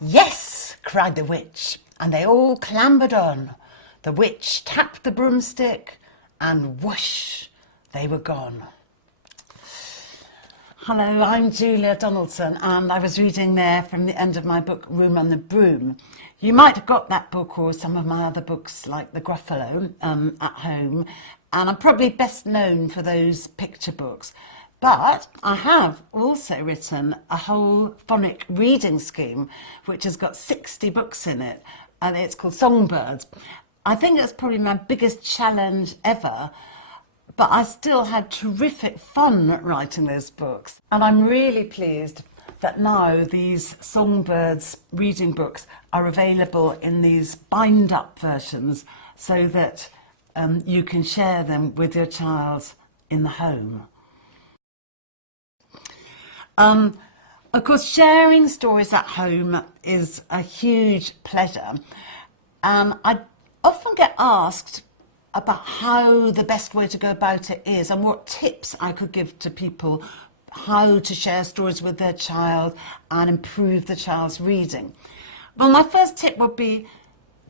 "Yes," cried the witch, and they all clambered on. The witch tapped the broomstick, and whoosh, they were gone. Hello, I'm Julia Donaldson, and I was reading there from the end of my book, Room on the Broom. You might have got that book or some of my other books like the Gruffalo at home, and I'm probably best known for those picture books. But I have also written a whole phonic reading scheme, which has got 60 books in it, and it's called Songbirds. I think it's probably my biggest challenge ever, but I still had terrific fun writing those books. And I'm really pleased that now these Songbirds reading books are available in these bind-up versions so that you can share them with your child in the home. Of course, sharing stories at home is a huge pleasure. I often get asked about how the best way to go about it is and what tips I could give to people how to share stories with their child and improve the child's reading. Well, my first tip would be,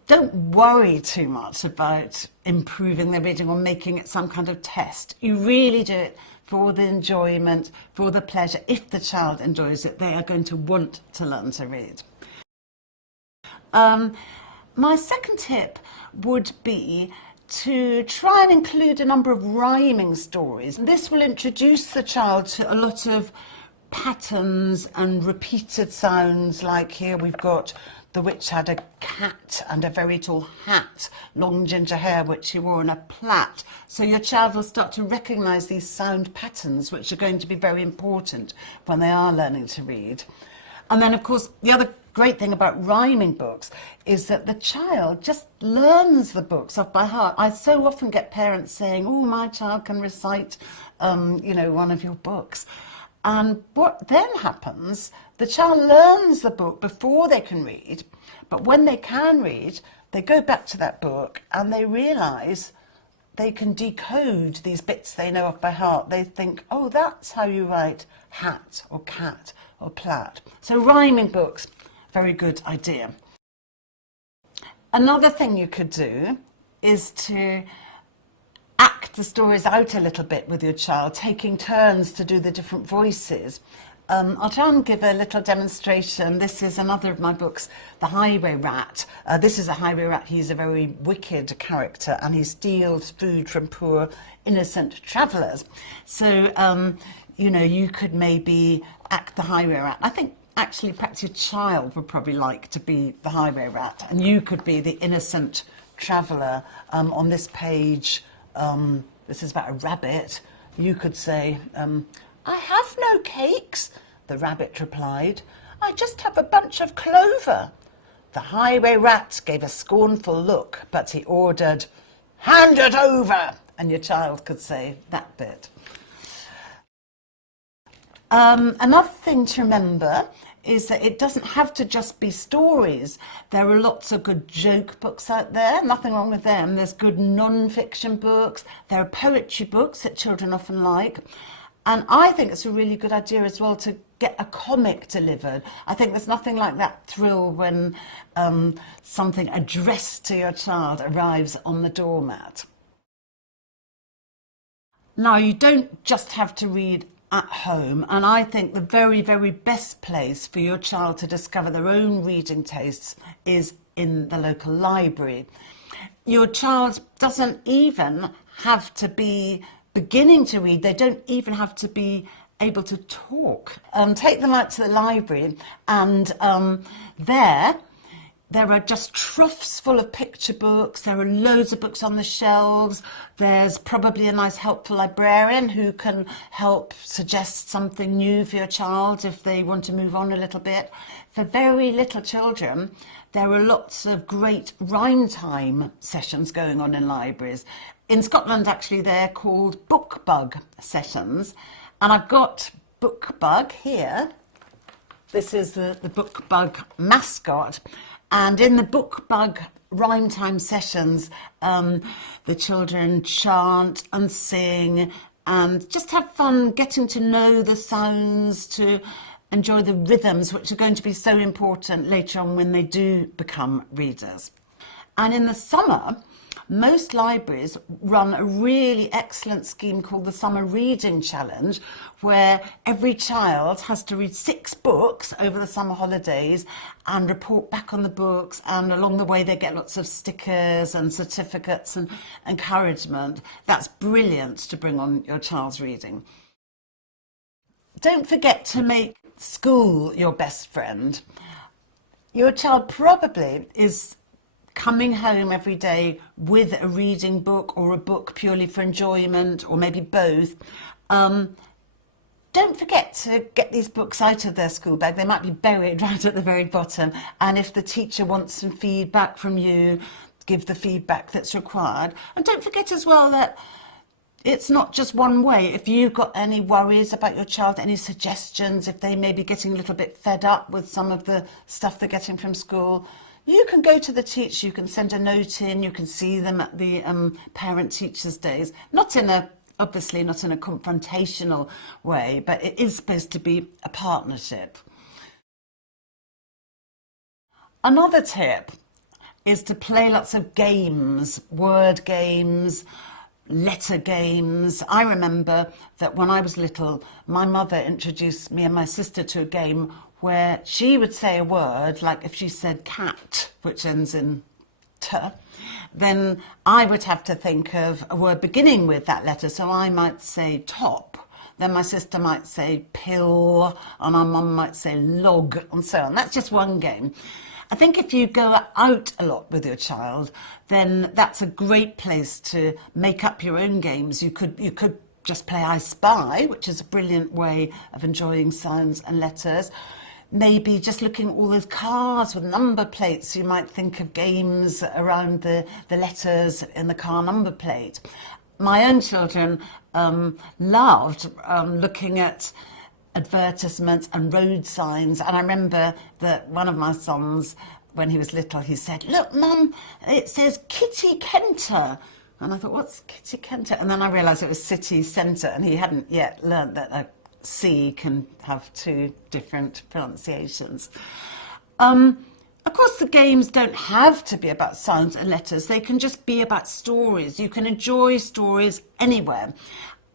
don't worry too much about improving their reading or making it some kind of test. You really do it for the enjoyment, for the pleasure. If the child enjoys it, they are going to want to learn to read. My second tip would be to try and include a number of rhyming stories. This will introduce the child to a lot of patterns and repeated sounds, like here we've got the witch had a cat and a very tall hat, long ginger hair which she wore in a plait. So your child will start to recognise these sound patterns, which are going to be very important when they are learning to read. And then, of course, the other great thing about rhyming books is that the child just learns the books off by heart. I so often get parents saying, "Oh, my child can recite, one of your books." And what then happens, the child learns the book before they can read, but when they can read, they go back to that book and they realise they can decode these bits they know off by heart. They think, oh, that's how you write hat or cat or plait. So rhyming books, very good idea. Another thing you could do is to act the stories out a little bit with your child, taking turns to do the different voices. I'll try and give a little demonstration. This is another of my books, The Highway Rat. This is a highway rat. He's a very wicked character and he steals food from poor, innocent travellers. So, you could maybe act the highway rat. I think actually perhaps your child would probably like to be the highway rat, and you could be the innocent traveller. On this page, this is about a rabbit. You could say, "I have no cakes," the rabbit replied. "I just have a bunch of clover." The highway rat gave a scornful look, but he ordered, "Hand it over," and your child could say that bit. Another thing to remember is that it doesn't have to just be stories. There are lots of good joke books out there, nothing wrong with them. There's good non-fiction books. There are poetry books that children often like. And I think it's a really good idea as well to get a comic delivered. I think there's nothing like that thrill when something addressed to your child arrives on the doormat. Now, you don't just have to read at home, and I think the very, very best place for your child to discover their own reading tastes is in the local library. Your child doesn't even have to be beginning to read. They don't even have to be able to talk. Take them out to the library, and there are just troughs full of picture books. There are loads of books on the shelves. There's probably a nice helpful librarian who can help suggest something new for your child if they want to move on a little bit. For very little children, there are lots of great rhyme time sessions going on in libraries. In Scotland, actually, they're called book bug sessions. And I've got book bug here. This is the book bug mascot. And in the book bug rhyme time sessions, the children chant and sing and just have fun getting to know the sounds, to enjoy the rhythms, which are going to be so important later on when they do become readers. And in the summer, most libraries run a really excellent scheme called the Summer Reading Challenge, where every child has to read 6 books over the summer holidays and report back on the books, and along the way they get lots of stickers and certificates and encouragement. That's brilliant to bring on your child's reading. Don't forget to make school your best friend. Your child probably is coming home every day with a reading book or a book purely for enjoyment, or maybe both. Don't forget to get these books out of their school bag. They might be buried right at the very bottom. And if the teacher wants some feedback from you, give the feedback that's required. And don't forget as well that it's not just one way. If you've got any worries about your child, any suggestions, if they may be getting a little bit fed up with some of the stuff they're getting from school, you can go to the teacher, you can send a note in, you can see them at the parent-teachers' days. Obviously not in a confrontational way, but it is supposed to be a partnership. Another tip is to play lots of games, word games, letter games. I remember that when I was little, my mother introduced me and my sister to a game where she would say a word, like if she said cat, which ends in t, then I would have to think of a word beginning with that letter. So I might say top, then my sister might say pill, and our mum might say log, and so on. That's just one game. I think if you go out a lot with your child, then that's a great place to make up your own games. You could just play I Spy, which is a brilliant way of enjoying sounds and letters. Maybe just looking at all those cars with number plates, you might think of games around the letters in the car number plate. My own children loved looking at advertisements and road signs, and I remember that one of my sons, when he was little, he said, "Look, Mum, it says Kitty Kenter." And I thought, what's Kitty Kenter? And then I realised it was city centre, and he hadn't yet learnt that a C can have 2 different pronunciations. Of course, the games don't have to be about sounds and letters. They can just be about stories. You can enjoy stories anywhere.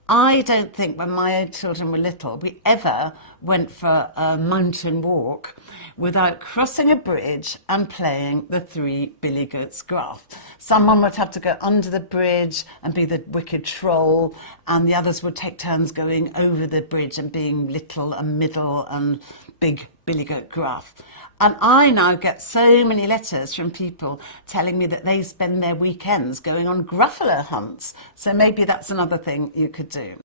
I don't think when my children were little, we ever went for a mountain walk without crossing a bridge and playing the 3 Billy Goats Gruff. Someone would have to go under the bridge and be the wicked troll, and the others would take turns going over the bridge and being little and middle and big Billy Goat Gruff. And I now get so many letters from people telling me that they spend their weekends going on Gruffalo hunts. So maybe that's another thing you could do.